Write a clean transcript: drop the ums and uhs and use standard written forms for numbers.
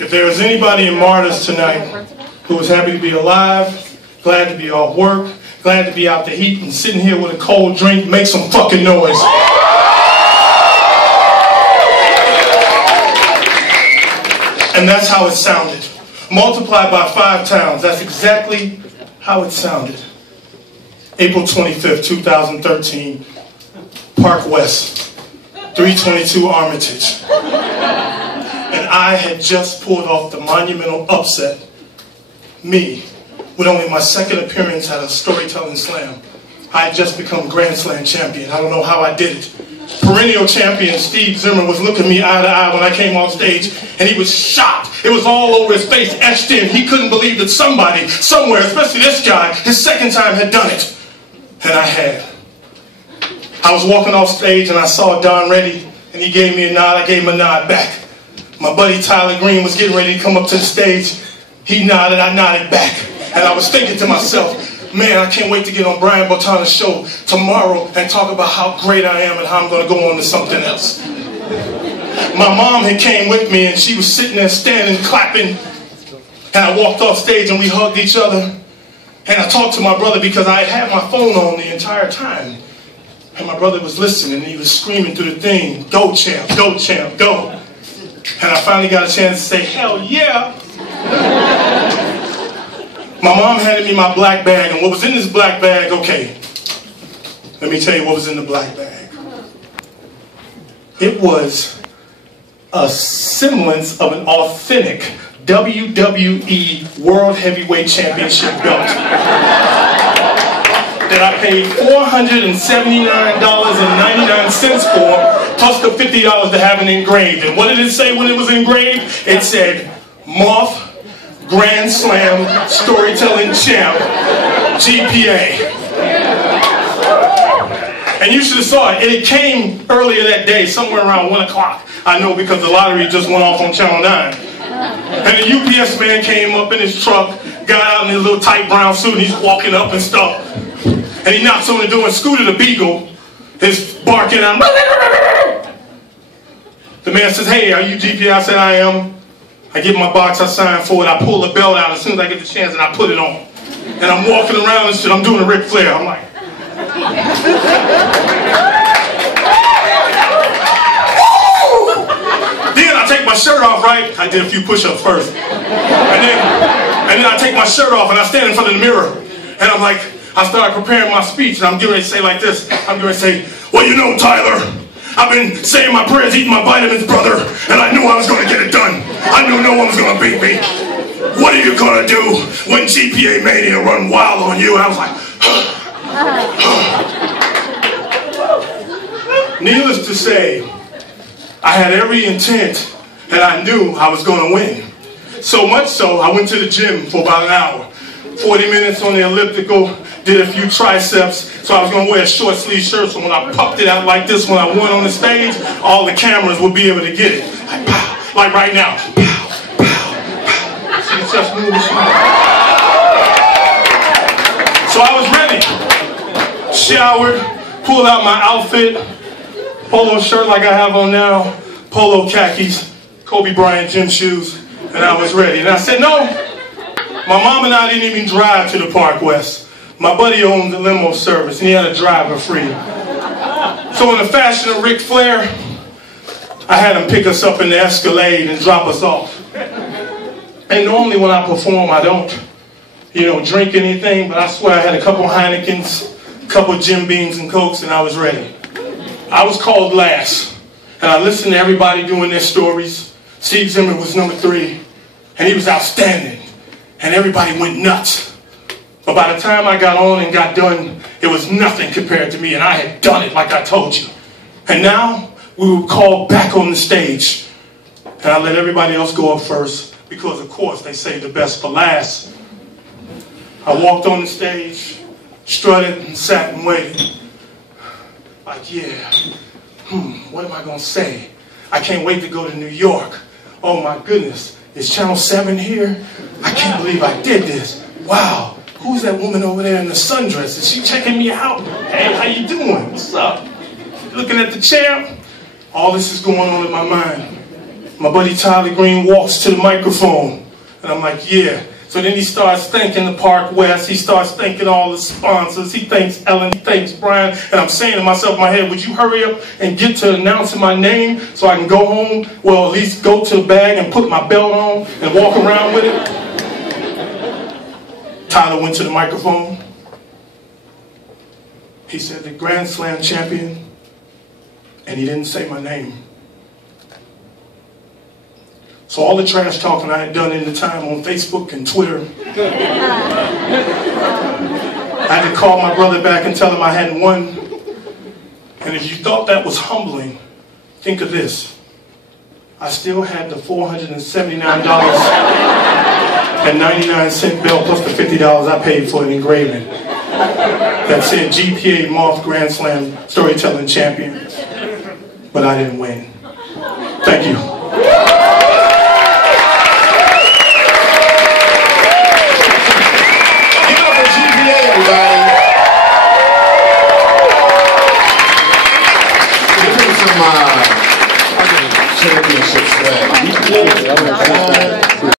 If there is anybody in Martyrs tonight who is happy to be alive, glad to be off work, glad to be out the heat and sitting here with a cold drink, make some fucking noise. And that's how it sounded. Multiplied by 5 towns, that's exactly how it sounded. April 25th, 2013, Park West, 322 Armitage. And I had just pulled off the monumental upset. Me, with only my second appearance at a storytelling slam. I had just become Grand Slam champion. I don't know how I did it. Perennial champion Steve Zimmer was looking me eye to eye when I came off stage, and he was shocked. It was all over his face, etched in. He couldn't believe that somebody, somewhere, especially this guy, his second time had done it. And I had. I was walking off stage and I saw Don Reddy, and he gave me a nod. I gave him a nod back. My buddy Tyler Green was getting ready to come up to the stage. He nodded, I nodded back. And I was thinking to myself, man, I can't wait to get on Brian Botana's show tomorrow and talk about how great I am and how I'm going to go on to something else. My mom had came with me and she was sitting there standing, clapping. And I walked off stage and we hugged each other. And I talked to my brother because I had my phone on the entire time. And my brother was listening and he was screaming through the thing, go champ, go champ, go. And I finally got a chance to say, hell yeah. My mom handed me my black bag, and what was in this black bag, okay, let me tell you what was in the black bag. It was a semblance of an authentic WWE World Heavyweight Championship belt that I paid $479.99 for, plus the $50 to have it engraved. And what did it say when it was engraved? It said, Moth, Grand Slam, Storytelling Champ, G.P.A. And you should have saw it. It came earlier that day, somewhere around 1 o'clock. I know because the lottery just went off on Channel 9. And the UPS man came up in his truck, got out in his little tight brown suit, and he's walking up and stuff. And he knocks on the door, and Scooter the Beagle is barking out. The man says, hey, are you G.P.A? I said, I am. I get my box, I sign for it, I pull the belt out as soon as I get the chance and I put it on. And I'm walking around and shit, I'm doing a Ric Flair. I'm like, then I take my shirt off, right? I did a few push-ups first. And then I take my shirt off and I stand in front of the mirror. And I'm like, I start preparing my speech and I'm getting ready to say like this. I'm getting ready to say, well, you know, Tyler, I've been saying my prayers, eating my vitamins, brother, and I knew I was going to get it done. I knew no one was going to beat me. What are you going to do when G.P.A. Mania run wild on you? And I was like, needless to say, I had every intent and I knew I was going to win. So much so, I went to the gym for about an hour. 40 minutes on the elliptical, did a few triceps, so I was going to wear a short sleeve shirt, so when I puffed it out like this when I went on the stage, all the cameras would be able to get it. Like, pow, like right now. Pow, pow, pow. See the chest moving? So I was ready. Showered, pulled out my outfit, polo shirt like I have on now, polo khakis, Kobe Bryant gym shoes, and I was ready. And I said, no. My mom and I didn't even drive to the Park West. My buddy owned the limo service, and he had a driver free. So in the fashion of Ric Flair, I had him pick us up in the Escalade and drop us off. And normally when I perform, I don't, drink anything, but I swear I had a couple Heinekens, a couple Jim Beams and Cokes, and I was ready. I was called last, and I listened to everybody doing their stories. Steve Zimmer was number 3, and he was outstanding. And everybody went nuts. But by the time I got on and got done, it was nothing compared to me, and I had done it like I told you. And now, we were called back on the stage. And I let everybody else go up first, because of course, they say the best for last. I walked on the stage, strutted and sat and waited. Like, yeah, what am I going to say? I can't wait to go to New York. Oh my goodness, is Channel 7 here? I can't believe I did this. Wow, who's that woman over there in the sundress? Is she checking me out? Hey, how you doing? What's up? Looking at the champ? All this is going on in my mind. My buddy Tyler Green walks to the microphone, and I'm like, yeah. So then he starts thanking the Park West, he starts thanking all the sponsors, he thanks Ellen, he thanks Brian, and I'm saying to myself in my head, would you hurry up and get to announcing my name so I can go home, well, at least go to the bag and put my belt on and walk around with it? Tyler went to the microphone. He said the Grand Slam champion, and he didn't say my name. So all the trash talking I had done in the time on Facebook and Twitter, I had to call my brother back and tell him I hadn't won. And if you thought that was humbling, think of this. I still had the $479.99 bill plus the $50 I paid for an engraving that said G.P.A. Moth Grand Slam Storytelling Champion. But I didn't win. Thank you. Championship swag.